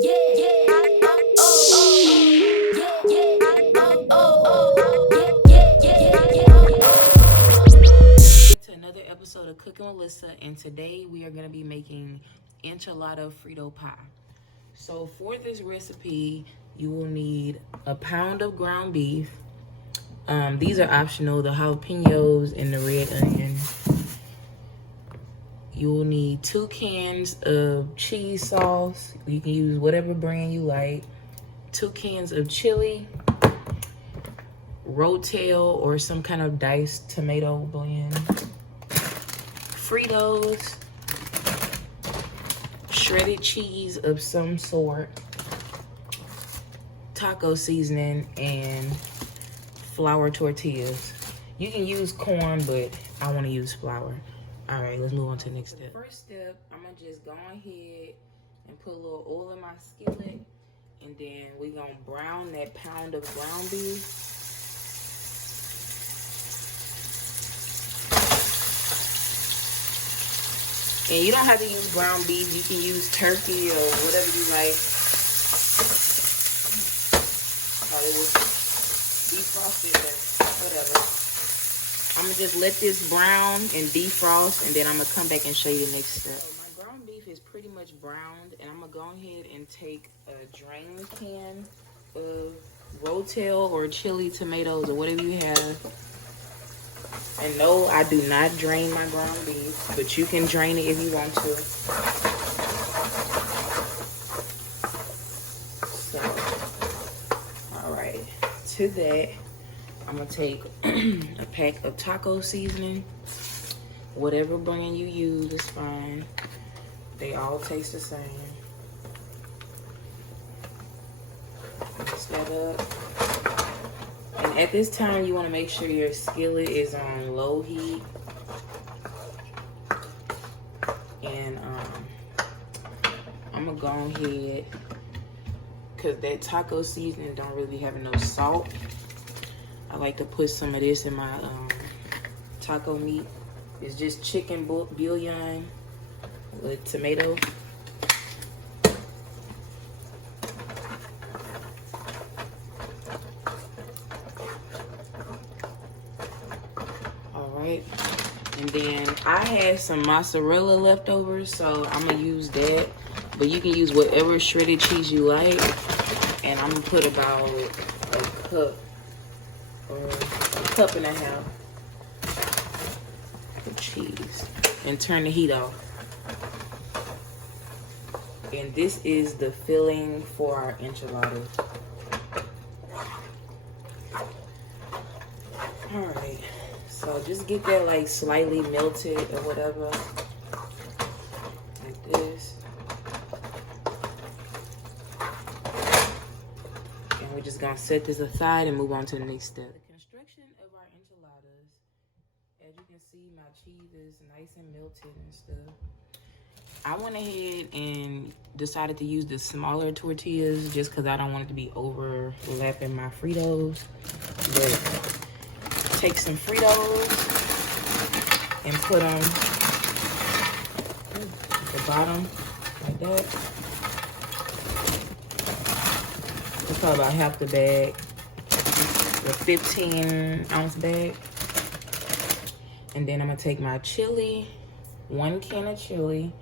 To another episode of Cooking with Lyssa, and today we are going to be making enchilada Frito pie. So for this recipe, you will need a pound of ground beef. These are optional, the jalapenos and the red onion. You will need 2 cans of cheese sauce. You can use whatever brand you like. 2 cans of chili, rotel or some kind of diced tomato blend, Fritos, shredded cheese of some sort, taco seasoning, and flour tortillas. You can use corn, but I want to use flour. All right, let's move on to the next step. First step, I'm gonna just go ahead and put a little oil in my skillet, and then we're gonna brown that pound of ground beef. And you don't have to use ground beef. You can use turkey or whatever you like. Oh, it was defrosted, but whatever. I'm going to just let this brown and defrost, and then I'm going to come back and show you the next step. So my ground beef is pretty much browned, and I'm going to go ahead and take a drain can of rotel or chili tomatoes or whatever you have. And no, I do not drain my ground beef, but you can drain it if you want to. So, all right, to that, I'm gonna take a pack of taco seasoning. Whatever brand you use is fine. They all taste the same. Mix that up. And at this time, you want to make sure your skillet is on low heat. And I'm going to go ahead, because that taco seasoning don't really have no salt. I like to put some of this in my taco meat. It's just chicken bouillon with tomato. And then I had some mozzarella leftovers, so I'm gonna use that. But you can use whatever shredded cheese you like. And I'm gonna put about a cup or a cup and a half of cheese and turn the heat off. And this is the filling for our enchiladas. All right. So just get that like slightly melted or whatever, like this. And we're just gonna set this aside and move on to the next step. The construction of our enchiladas, as you can see, my cheese is nice and melted and stuff. I went ahead and decided to use the smaller tortillas just because I don't want it to be overlapping my Fritos. But take some Fritos and put them at the bottom like that. It's probably about half the bag, the 15-ounce bag. And then I'm gonna take my chili, 1 can of chili,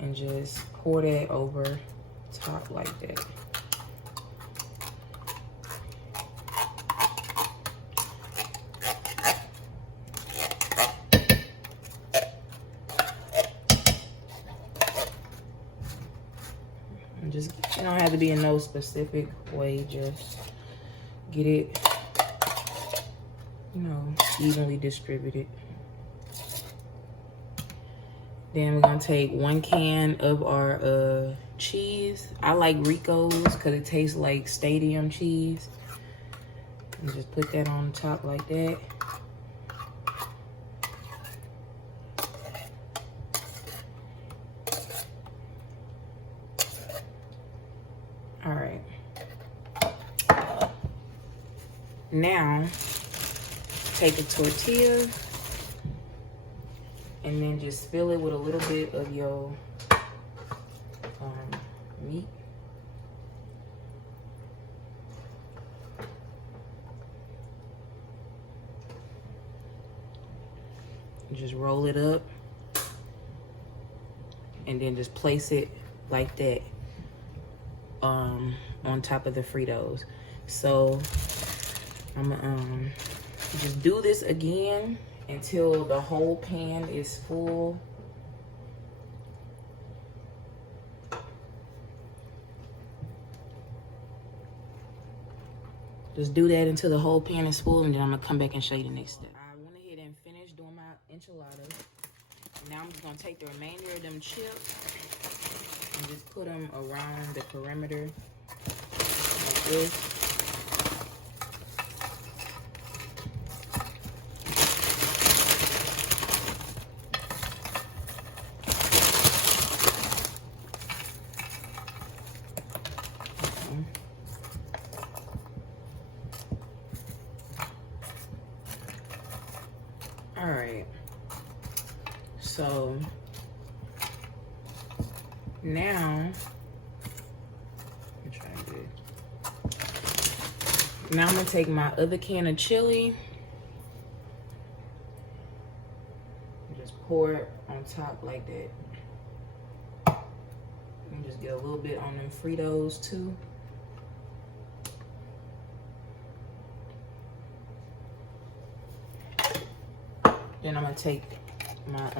and just pour that over top like that. Just, you don't have to be in no specific way, just get it, you know, evenly distributed. Then we're gonna take 1 can of our cheese. I like Rico's because it tastes like stadium cheese. And just put that on top like that. All right. Now, take a tortilla and then just fill it with a little bit of your meat. just roll it up and then just place it like that on top of the Fritos. So I'm gonna just do this again until the whole pan is full. Just do that until the whole pan is full, and then I'm gonna come back and show you the next step. I went ahead and finished doing my enchiladas. Now I'm just gonna take the remainder of them chips and just put them around the perimeter like this. All right, so now I'm gonna take my other can of chili and just pour it on top like that. And just get a little bit on them Fritos too. Then I'm gonna take my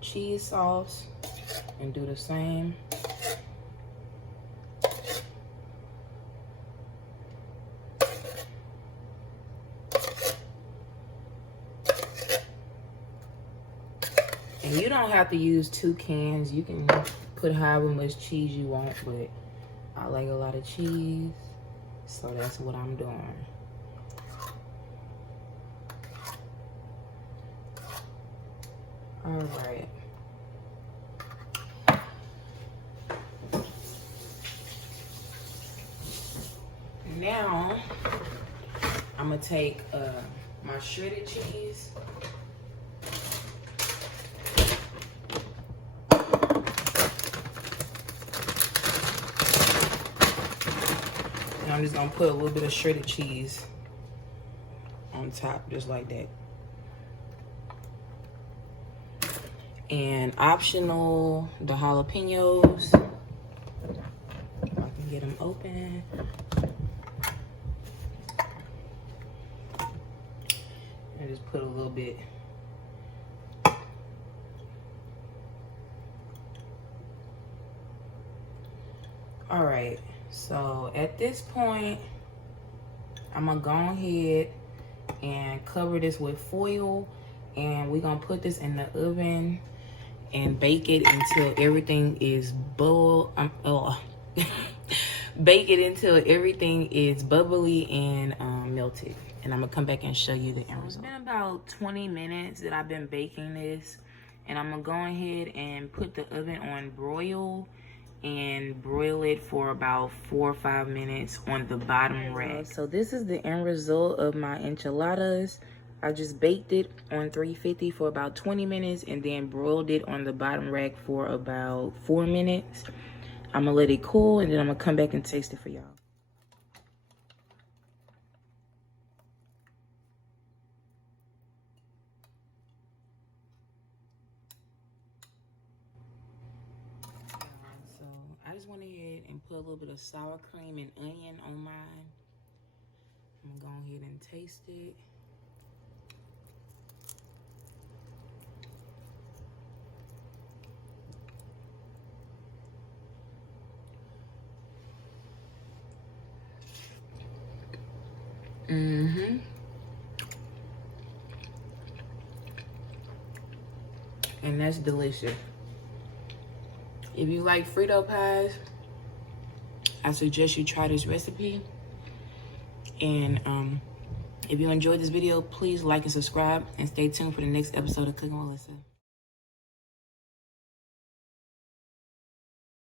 cheese sauce and do the same. And you don't have to use 2 cans. You can put however much cheese you want, but I like a lot of cheese, so that's what I'm doing. All right. Now, I'm gonna take my shredded cheese. And I'm just gonna put a little bit of shredded cheese on top, just like that. And optional, the jalapenos. If I can get them open. And just put a little bit. All right, so at this point, I'm gonna go ahead and cover this with foil, and we're gonna put this in the oven and bake it until everything is bake it until everything is bubbly and melted. And I'm gonna come back and show you the end result. It's been about 20 minutes that I've been baking this, and I'm gonna go ahead and put the oven on broil and broil it for about 4 or 5 minutes on the bottom rack. So this is the end result of my enchiladas. I just baked it on 350 for about 20 minutes and then broiled it on the bottom rack for about 4 minutes. I'm gonna let it cool, and then I'm gonna come back and taste it for y'all. So I just went ahead and put a little bit of sour cream and onion on mine. I'm gonna go ahead and taste it. And that's delicious. If you like Frito pies, I suggest you try this recipe. And if you enjoyed this video, please like and subscribe, and stay tuned for the next episode of Cooking with Lyssa.